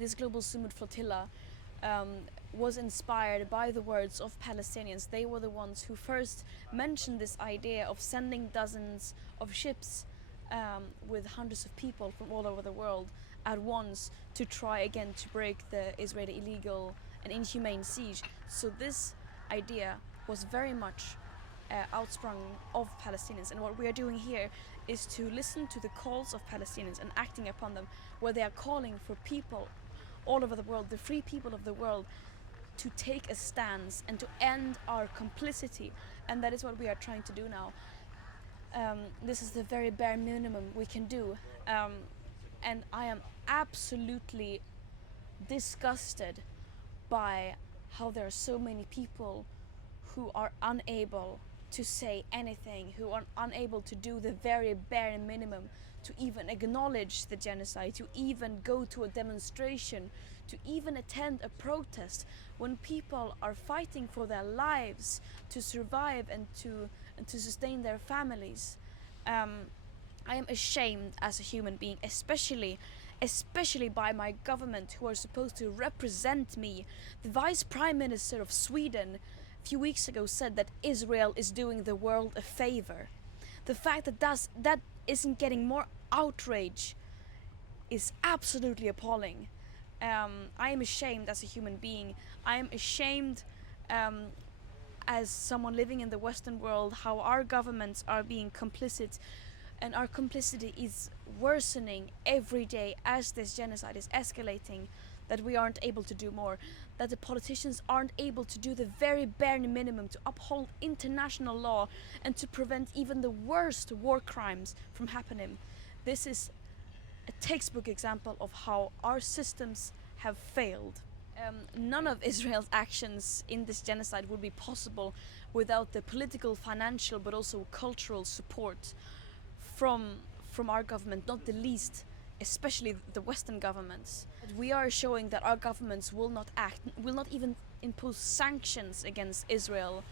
this Global Sumud Flotilla was inspired by the words of Palestinians. They were the ones who first mentioned this idea of sending dozens of ships with hundreds of people from all over the world at once to try again to break the Israeli illegal and inhumane siege. So this idea was very much outsprung of Palestinians, and what we are doing here is to listen to the calls of Palestinians and acting upon them, where they are calling for people all over the world, the free people of the world, to take a stance and to end our complicity. And that is what we are trying to do now. This is the very bare minimum we can do, and I am absolutely disgusted by how there are so many people who are unable to say anything, who are unable to do the very bare minimum, to even acknowledge the genocide, to even go to a demonstration, to even attend a protest, when people are fighting for their lives to survive and to sustain their families. I am ashamed as a human being, especially by my government, who are supposed to represent me. The Vice Prime Minister of Sweden a few weeks ago said that Israel is doing the world a favor. The fact that isn't getting more outrage is absolutely appalling. I am ashamed as a human being. I am ashamed as someone living in the Western world, how our governments are being complicit, and our complicity is worsening every day as this genocide is escalating, that we aren't able to do more, that the politicians aren't able to do the very bare minimum to uphold international law and to prevent even the worst war crimes from happening. This is a textbook example of how our systems have failed. None of Israel's actions in this genocide would be possible without the political, financial, but also cultural support from our government, not the least, especially the Western governments. We are showing that our governments will not act, will not even impose sanctions against Israel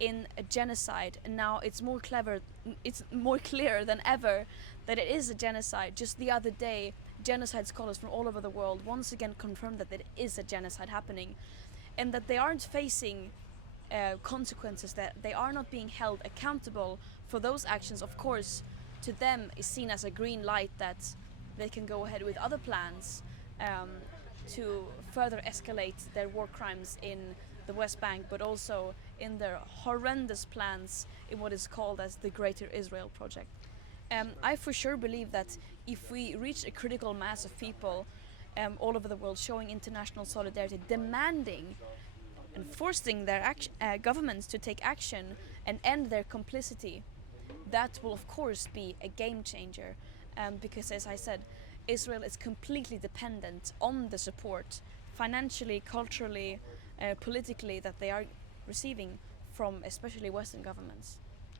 in a genocide. And now it's more clear than ever that it is a genocide. Just the other day, genocide scholars from all over the world once again confirmed that it is a genocide happening, and that they aren't facing consequences, that they are not being held accountable for those actions. Of course, to them is seen as a green light that they can go ahead with other plans to further escalate their war crimes in the West Bank, but also in their horrendous plans in what is called as the Greater Israel Project. I for sure believe that if we reach a critical mass of people all over the world showing international solidarity, demanding and forcing their governments to take action and end their complicity, that will of course be a game changer, because, as I said, Israel is completely dependent on the support, financially, culturally, politically, that they are receiving from especially Western governments.